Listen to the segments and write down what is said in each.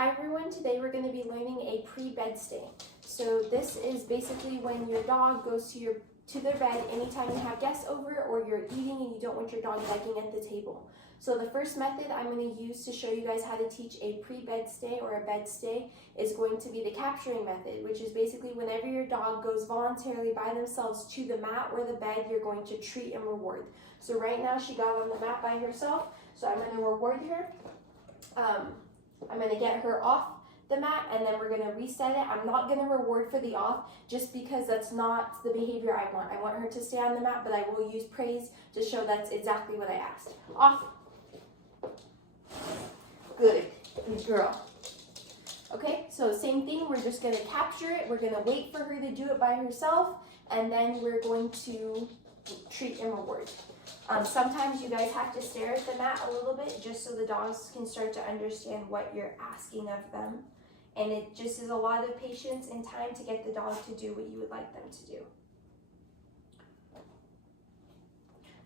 Hi everyone, today we're going to be learning a pre-bed stay. So this is basically when your dog goes to their bed anytime you have guests over or you're eating and you don't want your dog begging at the table. So the first method I'm going to use to show you guys how to teach a pre-bed stay or a bed stay is going to be the capturing method, which is basically whenever your dog goes voluntarily by themselves to the mat or the bed, you're going to treat and reward. So right now she got on the mat by herself, so I'm going to reward her. I'm going to get her off the mat and then we're going to reset it. I'm not going to reward for the off just because that's not the behavior I want. I want her to stay on the mat, but I will use praise to show that's exactly what I asked. Off. Good. Good girl. Okay, so same thing. We're just going to capture it. We're going to wait for her to do it by herself and then we're going to treat and reward. Sometimes you guys have to stare at the mat a little bit just so the dogs can start to understand what you're asking of them. And it just is a lot of patience and time to get the dog to do what you would like them to do.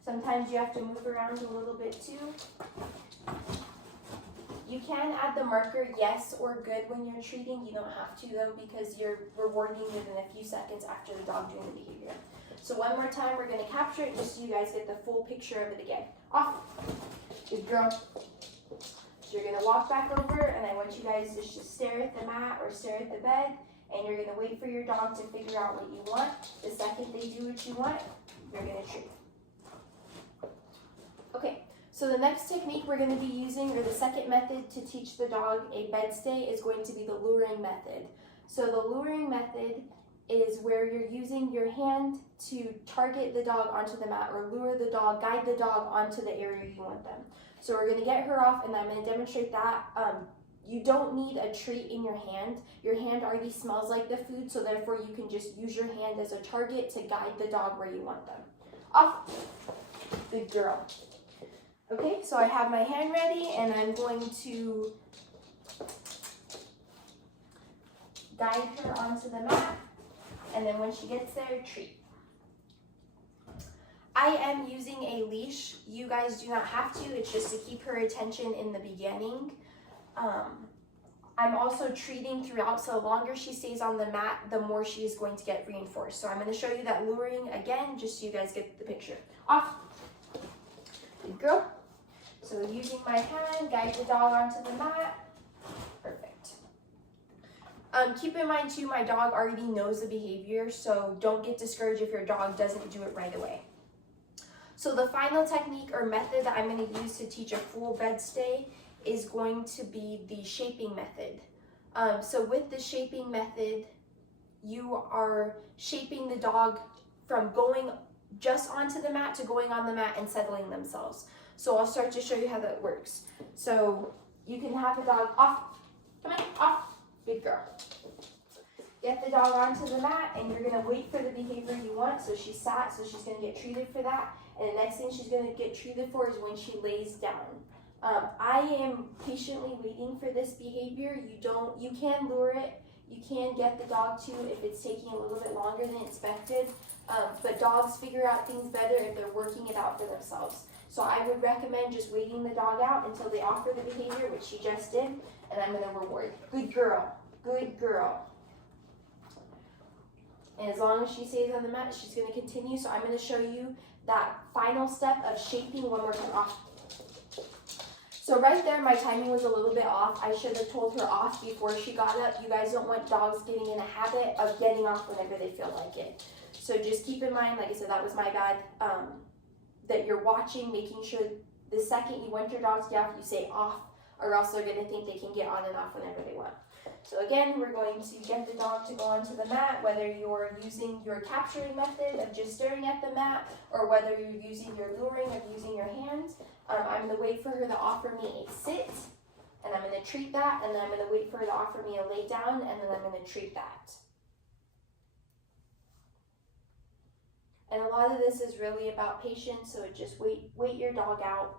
Sometimes you have to move around a little bit too. You can add the marker yes or good when you're treating. You don't have to though because you're rewarding within a few seconds after the dog doing the behavior. So one more time, we're going to capture it just so you guys get the full picture of it again. Off. Good girl. So you're going to walk back over and I want you guys to just stare at the mat or stare at the bed and you're going to wait for your dog to figure out what you want. The second they do what you want, you're going to treat. Okay, so the next technique we're going to be using, or the second method to teach the dog a bed stay, is going to be the luring method. So the luring method is where you're using your hand to target the dog onto the mat or lure the dog, guide the dog onto the area you want them. So we're going to get her off and I'm going to demonstrate that. You don't need a treat in your hand. Your hand already smells like the food, so therefore you can just use your hand as a target to guide the dog where you want them. Off. Good girl. Okay, so I have my hand ready and I'm going to guide her onto the mat. And then when she gets there, treat. I am using a leash. You guys do not have to. It's just to keep her attention in the beginning. I'm also treating throughout, so the longer she stays on the mat, the more she is going to get reinforced. So I'm going to show you that luring again, just so you guys get the picture. Off. Good girl. So using my hand, guide the dog onto the mat. Perfect. Keep in mind too, my dog already knows the behavior, so don't get discouraged if your dog doesn't do it right away. So the final technique or method that I'm going to use to teach a full bed stay is going to be the shaping method. So with the shaping method, you are shaping the dog from going just onto the mat to going on the mat and settling themselves. So I'll start to show you how that works. So you can have the dog off. Come on, off. Good girl. Get the dog onto the mat and you're going to wait for the behavior you want. So she sat, so she's going to get treated for that. And the next thing she's going to get treated for is when she lays down. I am patiently waiting for this behavior. You can lure it. You can get the dog to if it's taking a little bit longer than expected. But dogs figure out things better if they're working it out for themselves. So I would recommend just waiting the dog out until they offer the behavior, which she just did, and I'm going to reward. Good girl. Good girl. And as long as she stays on the mat, she's going to continue. So I'm going to show you that final step of shaping one more time. Off. So right there, my timing was a little bit off. I should have told her off before she got up. You guys don't want dogs getting in a habit of getting off whenever they feel like it. So just keep in mind, like I said, that was my bad, that you're watching, making sure the second you want your dog to get off, you say off, or else they're going to think they can get on and off whenever they want. So again, we're going to get the dog to go onto the mat, whether you're using your capturing method of just staring at the mat, or whether you're using your luring of using your hands. I'm going to wait for her to offer me a sit, and I'm going to treat that, and then I'm going to wait for her to offer me a lay down, and then I'm going to treat that. And a lot of this is really about patience, so just wait your dog out.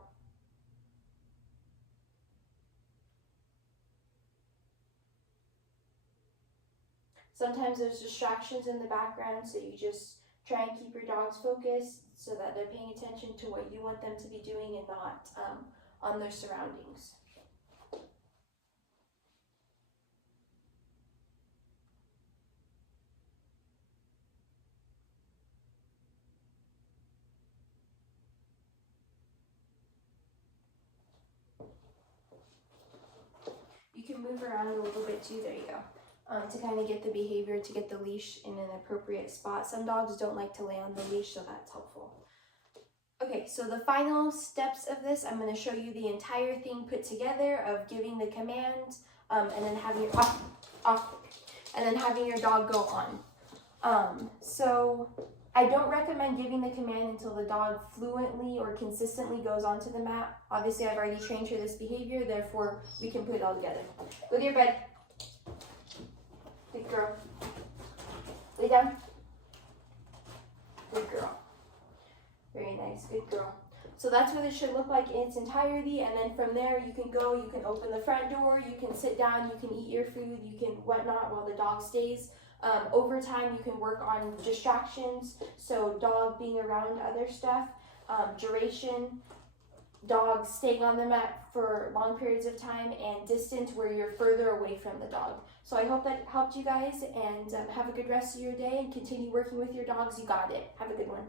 Sometimes there's distractions in the background, so you just try and keep your dogs focused so that they're paying attention to what you want them to be doing and not on their surroundings. can move around a little bit too. There you go. To kind of get the behavior, to get the leash in an appropriate spot. Some dogs don't like to lay on the leash, so that's helpful. Okay, so the final steps of this, I'm going to show you the entire thing put together of giving the command, and then having your and then having your dog go on. So I don't recommend giving the command until the dog fluently or consistently goes onto the mat. Obviously, I've already trained her this behavior, therefore we can put it all together. Go to your bed. Good girl. Lay down. Good girl. Very nice. Good girl. So that's what it should look like in its entirety, and then from there you can go, you can open the front door, you can sit down, you can eat your food, you can whatnot while the dog stays. Over time you can work on distractions, so dog being around other stuff, duration, dog staying on the mat for long periods of time, and distance where you're further away from the dog. So I hope that helped you guys, and have a good rest of your day and continue working with your dogs. You got it. Have a good one.